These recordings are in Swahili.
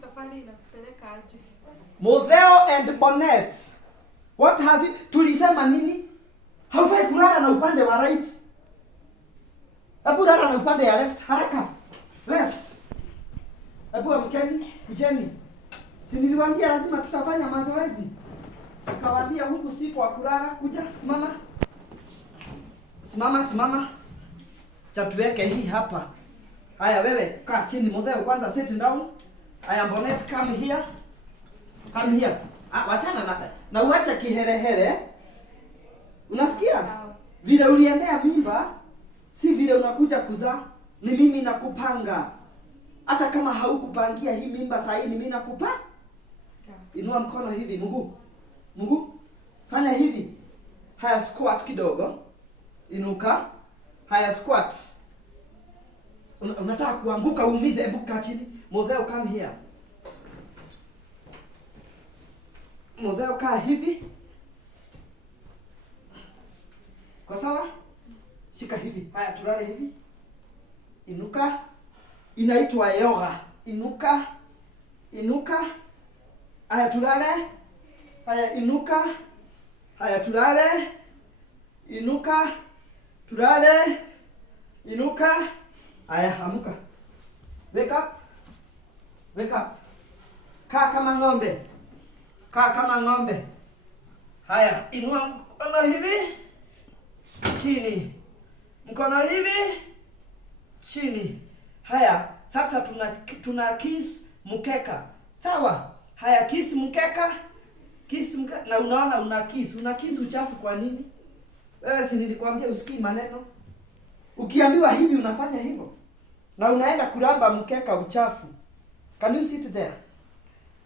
safari inakupeleka aje? Mutheo and Bonnet. What have you... Tulisema nini? Haufai kulala na upande wa right. Hebu lala na upande ya left. Haraka. Left. Hebu amkeni, kujeni. Si niliwaambia lazima tutafanya mazoezi. Nikawaambia huku si kwa kulala. Kuja, simama. Simama. Chatuweke hii hapa. Haya wewe, kaa chini. Mutheo kwanza sit down. I am Bonnet, come here. Come here. Wachana na uacha kiherehere. Unasikia? Vile uliendea mimba, si vile unakuja kuzaa. Ni mimi nakupanga. Hata kama haukupangia hii mimba saa hii, ni mimi nakupa. Inua mkono hivi, Mungu. Fanya hivi. Haya squat kidogo. Inuka. Haya squat. Unataka kuanguka uumize, hebu kaa chini. Mutheo come here. Mutheo kaa hivi. Kwa sawa? Shika hivi. Haya tulale hivi. Inuka. Inaitwa yoga. Inuka. Haya tulale. Haya inuka. Haya tulale. Inuka. Tulale. Inuka. Haya amuka. Wake up. Kaa kama ng'ombe. Haya, inua mkono hivi. Chini. Mkono hivi. Chini. Haya, sasa tuna kiss mkeka. Sawa? Haya, kiss mkeka. Na unaona una kiss uchafu kwa nini? Wewe si nilikwambia usikii maneno? Ukiambiwa hivi unafanya hivyo. Na unaenda kulamba mkeka uchafu. Can you sit there?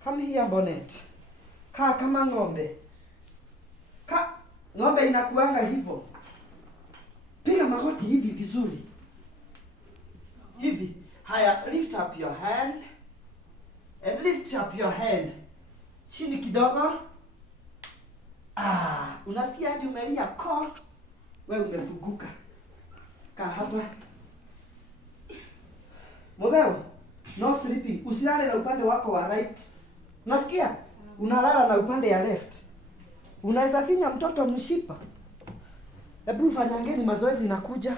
Come here, Bonnet. Kaa kama ng'ombe. Ng'ombe inakuanga hivyo. Piga magoti hivi vizuri. Hivi. Haya, lift up your hand. And lift up your hand. Chini kidogo. Unasikia hadi umelia ko. Wewe umefuguka. Kaa hapa. Mutheo, no sleeping. Usilale na upande wako wa right. Unasikia? Unalala na upande ya left. Unaweza finya mtoto mshipa. Hebu fanyangeni mazoezi nakuja.